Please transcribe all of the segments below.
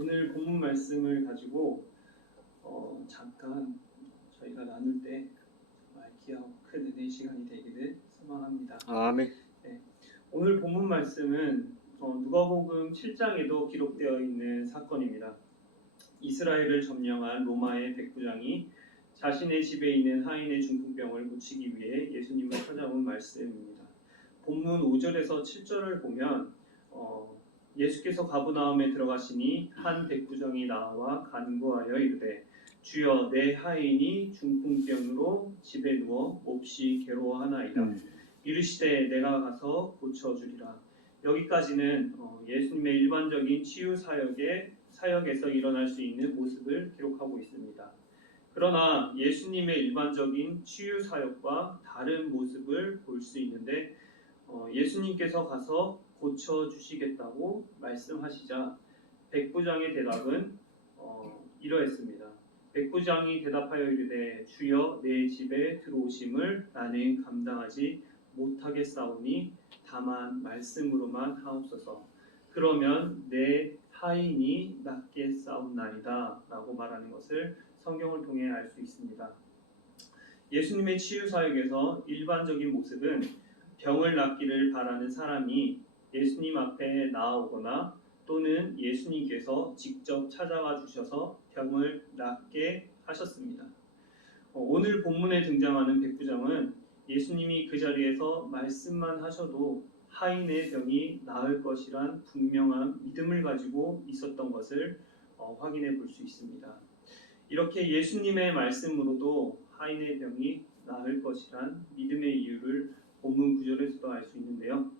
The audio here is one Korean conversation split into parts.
오늘 본문 말씀을 가지고 잠깐 저희가 나눌 때 정말 귀하고 큰 은혜의 시간이 되기를 소망합니다. 아멘. 네, 오늘 본문 말씀은 누가복음 7장에도 기록되어 있는 사건입니다. 이스라엘을 점령한 로마의 백부장이 자신의 집에 있는 하인의 중풍병을 고치기 위해 예수님을 찾아온 말씀입니다. 본문 5절에서 7절을 보면 예수께서 가버나움에 들어가시니 한 백부장이 나와 간구하여 이르되 주여 내 하인이 중풍병으로 집에 누워 몹시 괴로워하나이다. 이르시되 내가 가서 고쳐주리라. 여기까지는 예수님의 일반적인 치유 사역에서 일어날 수 있는 모습을 기록하고 있습니다. 그러나 예수님의 일반적인 치유 사역과 다른 모습을 볼 수 있는데 예수님께서 가서 고쳐주시겠다고 말씀하시자 백부장의 대답은 이러했습니다. 백부장이 대답하여 이르되 주여 내 집에 들어오심을 나는 감당하지 못하겠사오니 다만 말씀으로만 하옵소서. 그러면 내 하인이 낫겠사옵나이다 라고 말하는 것을 성경을 통해 알 수 있습니다. 예수님의 치유 사역에서 일반적인 모습은 병을 낫기를 바라는 사람이 예수님 앞에 나아오거나 또는 예수님께서 직접 찾아와 주셔서 병을 낫게 하셨습니다. 오늘 본문에 등장하는 백부장은 예수님이 그 자리에서 말씀만 하셔도 하인의 병이 나을 것이란 분명한 믿음을 가지고 있었던 것을 확인해 볼 수 있습니다. 이렇게 예수님의 말씀으로도 하인의 병이 나을 것이란 믿음의 이유를 본문 9절에서도 알 수 있는데요.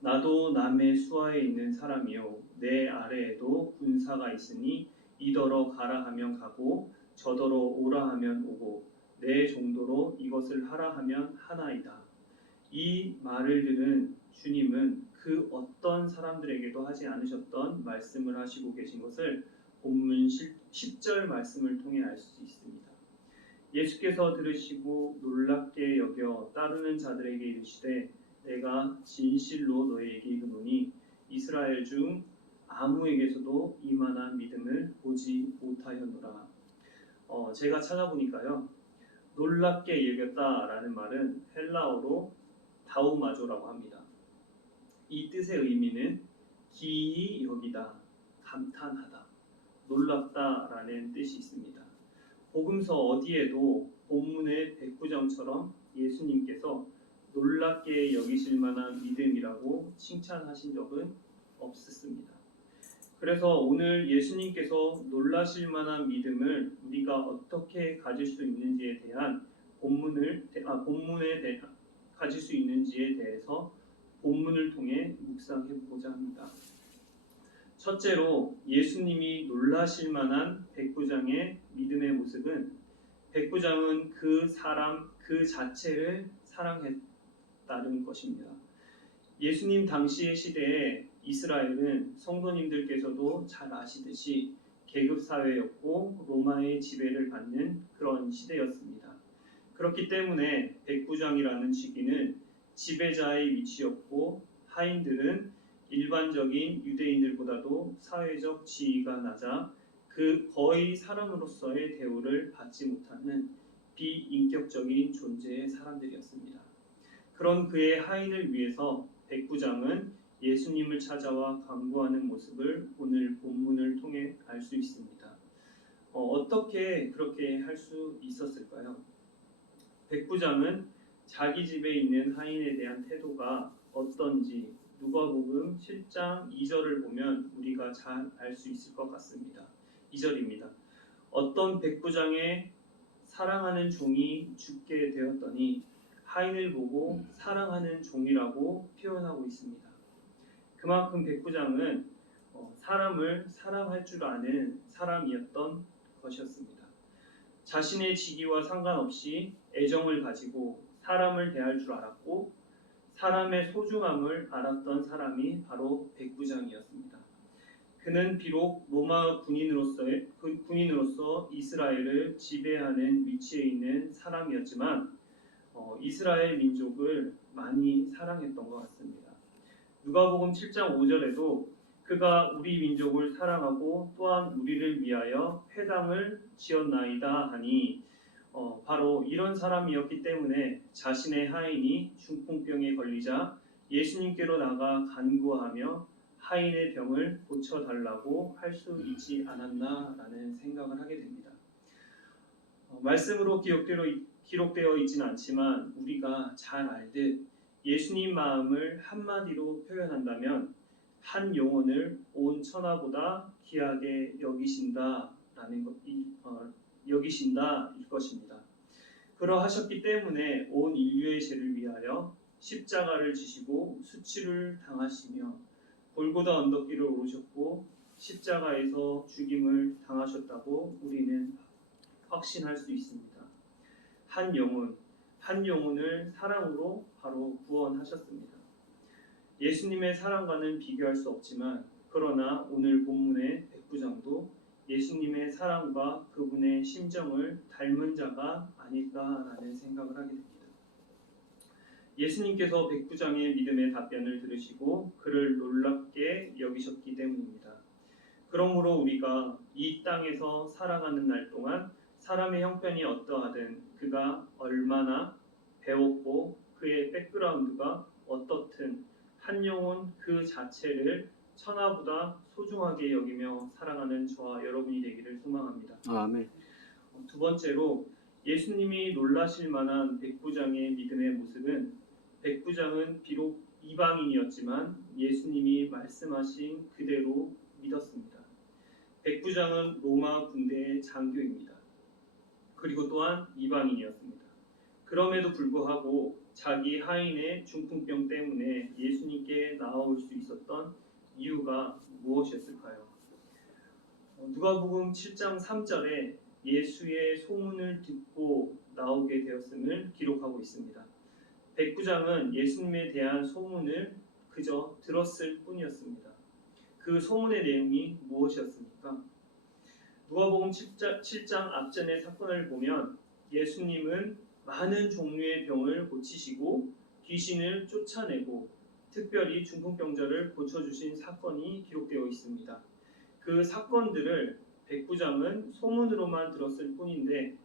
나도 남의 수하에 있는 사람이요 내 아래에도 군사가 있으니 이더러 가라 하면 가고 저더러 오라 하면 오고 내 정도로 이것을 하라 하면 하나이다. 이 말을 들은 주님은 그 어떤 사람들에게도 하지 않으셨던 말씀을 하시고 계신 것을 본문 10절 말씀을 통해 알 수 있습니다. 예수께서 들으시고 놀랍게 여겨 따르는 자들에게 이르시되 내가 진실로 너희에게 이르노니 이스라엘 중 아무에게서도 이만한 믿음을 보지 못하였노라. 제가 찾아보니까요. 놀랍게 여겼다라는 말은 헬라어로 다우마조라고 합니다. 이 뜻의 의미는 기이 여기다, 감탄하다, 놀랍다라는 뜻이 있습니다. 복음서 어디에도 본문의 백부장처럼 예수님께서 놀랍게 여기실 만한 믿음이라고 칭찬하신 적은 없었습니다. 그래서 오늘 예수님께서 놀라실 만한 믿음을 우리가 어떻게 가질 수 있는지에 대한 본문에 가질 수 있는지에 대해서 본문을 통해 묵상해 보고자 합니다. 첫째로 예수님이 놀라실 만한 백부장의 믿음의 모습은 백부장은 그 사람 그 자체를 사랑했다는 것입니다. 예수님 당시의 시대에 이스라엘은 성도님들께서도 잘 아시듯이 계급사회였고 로마의 지배를 받는 그런 시대였습니다. 그렇기 때문에 백부장이라는 직위는 지배자의 위치였고 하인들은 일반적인 유대인들보다도 사회적 지위가 낮아 그 거의 사람으로서의 대우를 받지 못하는 비인격적인 존재의 사람들이었습니다. 그런 그의 하인을 위해서 백부장은 예수님을 찾아와 간구하는 모습을 오늘 본문을 통해 알 수 있습니다. 어떻게 그렇게 할 수 있었을까요? 백부장은 자기 집에 있는 하인에 대한 태도가 어떤지 누가복음 7장 2절을 보면 우리가 잘 알 수 있을 것 같습니다. 2절입니다. 어떤 백부장의 사랑하는 종이 죽게 되었더니 하인을 보고 사랑하는 종이라고 표현하고 있습니다. 그만큼 백부장은 사람을 사랑할 줄 아는 사람이었던 것이었습니다. 자신의 직위와 상관없이 애정을 가지고 사람을 대할 줄 알았고 사람의 소중함을 알았던 사람이 바로 백부장이었습니다. 그는 비록 로마 군인으로서 이스라엘을 지배하는 위치에 있는 사람이었지만 이스라엘 민족을 많이 사랑했던 것 같습니다. 누가복음 7장 5절에도 그가 우리 민족을 사랑하고 또한 우리를 위하여 회당을 지었나이다 하니 바로 이런 사람이었기 때문에 자신의 하인이 중풍병에 걸리자 예수님께로 나가 간구하며 하인의 병을 고쳐달라고 할 수 있지 않았나라는 생각을 하게 됩니다. 말씀으로 기록되어 있지는 않지만 우리가 잘 알듯 예수님 마음을 한마디로 표현한다면 한 영혼을 온 천하보다 귀하게 여기신다일 것입니다. 그러하셨기 때문에 온 인류의 죄를 위하여 십자가를 지시고 수치를 당하시며 골고다 언덕길을 오르셨고 십자가에서 죽임을 당하셨다고 우리는 확신할 수 있습니다. 한 영혼을 사랑으로 바로 구원하셨습니다. 예수님의 사랑과는 비교할 수 없지만 그러나 오늘 본문의 백부장도 예수님의 사랑과 그분의 심정을 닮은 자가 아닐까라는 생각을 하게 됩니다. 예수님께서 백부장의 믿음의 답변을 들으시고 그를 놀랍게 여기셨기 때문입니다. 그러므로 우리가 이 땅에서 살아가는 날 동안 사람의 형편이 어떠하든 그가 얼마나 배웠고 그의 백그라운드가 어떻든 한 영혼 그 자체를 천하보다 소중하게 여기며 사랑하는 저와 여러분이 되기를 소망합니다. 아멘. 두 번째로 예수님이 놀라실 만한 백부장의 믿음의 모습은 백부장은 비록 이방인이었지만 예수님이 말씀하신 그대로 믿었습니다. 백부장은 로마 군대의 장교입니다. 그리고 또한 이방인이었습니다. 그럼에도 불구하고 자기 하인의 중풍병 때문에 예수님께 나아올 수 있었던 이유가 무엇이었을까요? 누가복음 7장 3절에 예수의 소문을 듣고 나오게 되었음을 기록하고 있습니다. 백부장은 예수님에 대한 소문을 그저 들었을 뿐이었습니다. 그 소문의 내용이 무엇이었습니까? 누가복음 7장 앞전의 사건을 보면 예수님은 많은 종류의 병을 고치시고 귀신을 쫓아내고 특별히 중풍병자를 고쳐주신 사건이 기록되어 있습니다. 그 사건들을 백부장은 소문으로만 들었을 뿐인데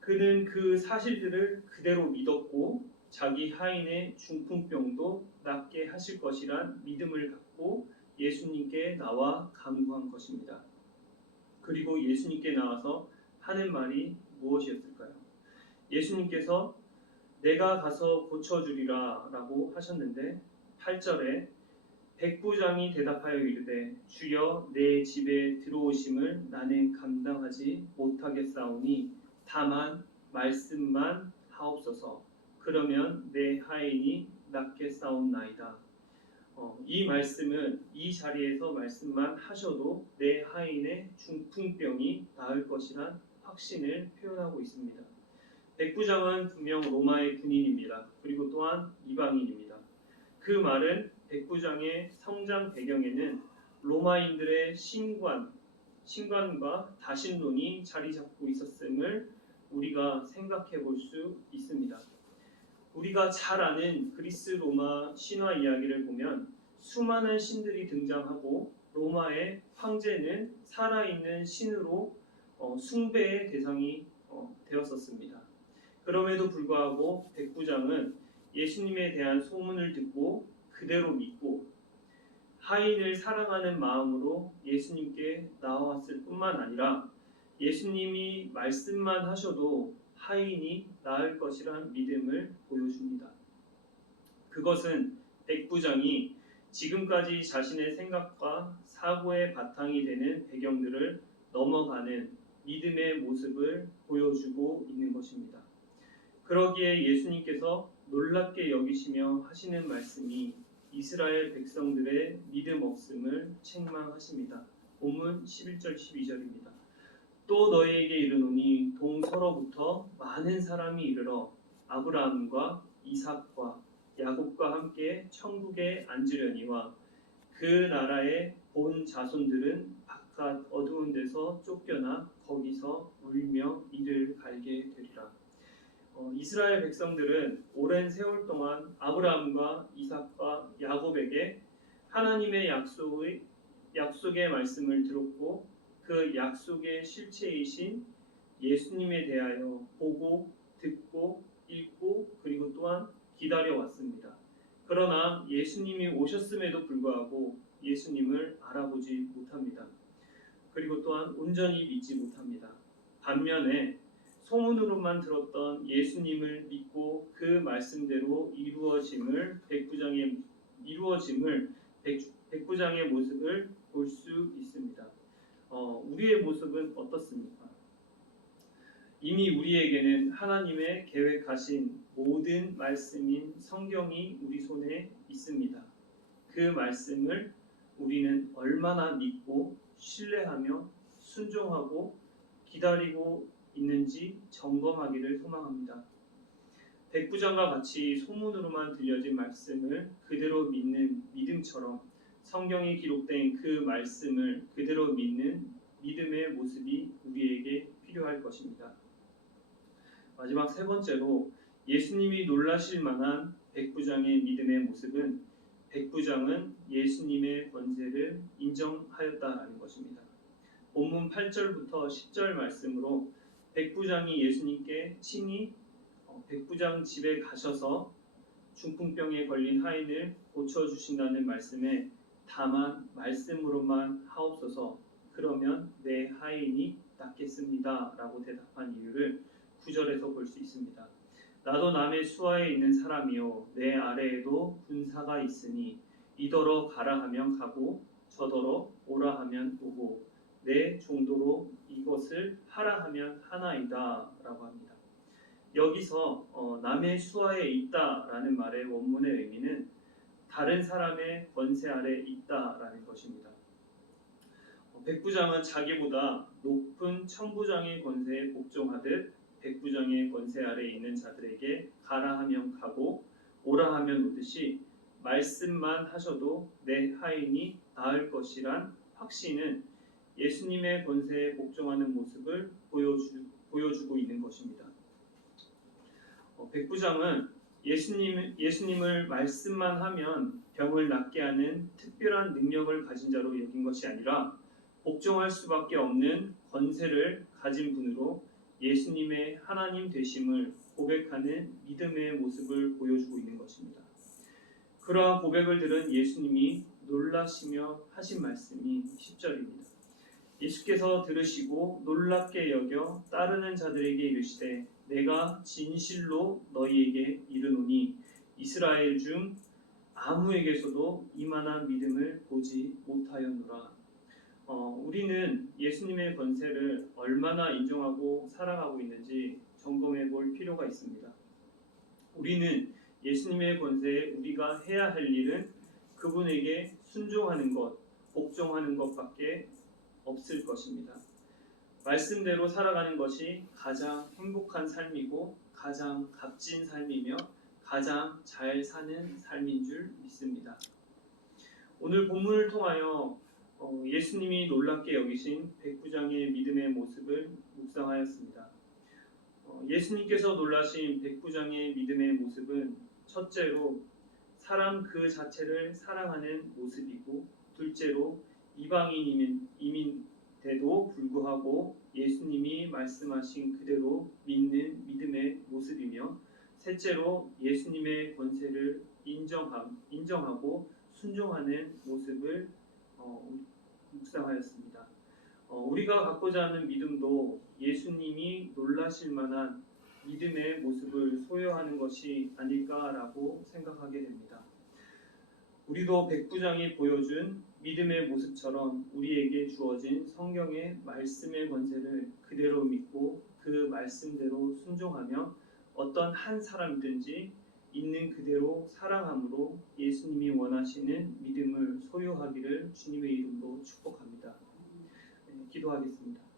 그는 그 사실들을 그대로 믿었고 자기 하인의 중풍병도 낫게 하실 것이란 믿음을 갖고 예수님께 나와 간구한 것입니다. 그리고 예수님께 나와서 하는 말이 무엇이었을까요? 예수님께서 내가 가서 고쳐주리라 라고 하셨는데 8절에 백부장이 대답하여 이르되 주여 내 집에 들어오심을 나는 감당하지 못하겠사오니 다만 말씀만 하옵소서. 그러면 내 하인이 낫겠사옵나이다. 이 말씀은 이 자리에서 말씀만 하셔도 내 하인의 중풍병이 나을 것이란 확신을 표현하고 있습니다. 백부장은 분명 로마의 군인입니다. 그리고 또한 이방인입니다. 그 말은 백부장의 성장 배경에는 로마인들의 신관과 다신론이 자리 잡고 있었음을 우리가 생각해 볼 수 있습니다. 우리가 잘 아는 그리스 로마 신화 이야기를 보면 수많은 신들이 등장하고 로마의 황제는 살아있는 신으로 숭배의 대상이 되었었습니다. 그럼에도 불구하고 백부장은 예수님에 대한 소문을 듣고 그대로 믿고 하인을 사랑하는 마음으로 예수님께 나아왔을 뿐만 아니라 예수님이 말씀만 하셔도 하인이 나을 것이란 믿음을 보여줍니다. 그것은 백부장이 지금까지 자신의 생각과 사고의 바탕이 되는 배경들을 넘어가는 믿음의 모습을 보여주고 있는 것입니다. 그러기에 예수님께서 놀랍게 여기시며 하시는 말씀이 이스라엘 백성들의 믿음 없음을 책망하십니다. 본문 11절 12절입니다. 또 너희에게 이르노니 동서로부터 많은 사람이 이르러 아브라함과 이삭과 야곱과 함께 천국에 앉으려니와 그 나라의 본 자손들은 바깥 어두운 데서 쫓겨나 거기서 울며 이를 갈게 되리라. 이스라엘 백성들은 오랜 세월 동안 아브라함과 이삭과 야곱에게 하나님의 약속의 말씀을 들었고 그 약속의 실체이신 예수님에 대하여 보고 듣고 읽고 그리고 또한 기다려왔습니다. 그러나 예수님이 오셨음에도 불구하고 예수님을 알아보지 못합니다. 그리고 또한 온전히 믿지 못합니다. 반면에 소문으로만 들었던 예수님을 믿고 그 말씀대로 백부장의 모습을 볼 수 있습니다. 우리의 모습은 어떻습니까? 이미 우리에게는 하나님의 계획하신 모든 말씀인 성경이 우리 손에 있습니다. 그 말씀을 우리는 얼마나 믿고 신뢰하며 순종하고 기다리고 있는지 점검하기를 소망합니다. 백부장과 같이 소문으로만 들려진 말씀을 그대로 믿는 믿음처럼 성경에 기록된 그 말씀을 그대로 믿는 믿음의 모습이 우리에게 필요할 것입니다. 마지막 세 번째로 예수님이 놀라실 만한 백부장의 믿음의 모습은 백부장은 예수님의 권세를 인정하였다라는 것입니다. 본문 8절부터 10절 말씀으로 백부장이 예수님께 친히 백부장 집에 가셔서 중풍병에 걸린 하인을 고쳐주신다는 말씀에 다만 말씀으로만 하옵소서 그러면 내 하인이 낫겠습니다 라고 대답한 이유를 9절에서 볼 수 있습니다. 나도 남의 수하에 있는 사람이요 내 아래에도 군사가 있으니 이더러 가라 하면 가고 저더러 오라 하면 오고 내 종도로 이것을 하라 하면 하나이다 라고 합니다. 여기서 남의 수하에 있다라는 말의 원문의 의미는 다른 사람의 권세 아래 있다라는 것입니다. 백부장은 자기보다 높은 천부장의 권세에 복종하듯 백부장의 권세 아래 있는 자들에게 가라 하면 가고 오라 하면 오듯이 말씀만 하셔도 내 하인이 나을 것이란 확신은 예수님의 권세에 복종하는 모습을 보여주고 있는 것입니다. 백부장은 예수님을 말씀만 하면 병을 낫게 하는 특별한 능력을 가진 자로 여긴 것이 아니라 복종할 수밖에 없는 권세를 가진 분으로 예수님의 하나님 되심을 고백하는 믿음의 모습을 보여주고 있는 것입니다. 그러한 고백을 들은 예수님이 놀라시며 하신 말씀이 10절입니다. 예수께서 들으시고 놀랍게 여겨 따르는 자들에게 이르시되 내가 진실로 너희에게 이르노니 이스라엘 중 아무에게서도 이만한 믿음을 보지 못하였노라. 우리는 예수님의 권세를 얼마나 인정하고 사랑하고 있는지 점검해 볼 필요가 있습니다. 우리는 예수님의 권세에 우리가 해야 할 일은 그분에게 순종하는 것, 복종하는 것밖에 없을 것입니다. 말씀대로 살아가는 것이 가장 행복한 삶이고 가장 값진 삶이며 가장 잘 사는 삶인 줄 믿습니다. 오늘 본문을 통하여 예수님이 놀랍게 여기신 백부장의 믿음의 모습을 묵상하였습니다. 예수님께서 놀라신 백부장의 믿음의 모습은 첫째로 사람 그 자체를 사랑하는 모습이고 둘째로 이방인임인데도 불구하고 예수님이 말씀하신 그대로 믿는 믿음의 모습이며 셋째로 예수님의 권세를 인정하고 순종하는 모습을 묵상하였습니다. 우리가 갖고자 하는 믿음도 예수님이 놀라실 만한 믿음의 모습을 소유하는 것이 아닐까라고 생각하게 됩니다. 우리도 백부장이 보여준 믿음의 모습처럼 우리에게 주어진 성경의 말씀의 권세를 그대로 믿고 그 말씀대로 순종하며 어떤 한 사람이든지 있는 그대로 사랑함으로 예수님이 원하시는 믿음을 소유하기를 주님의 이름으로 축복합니다. 기도하겠습니다.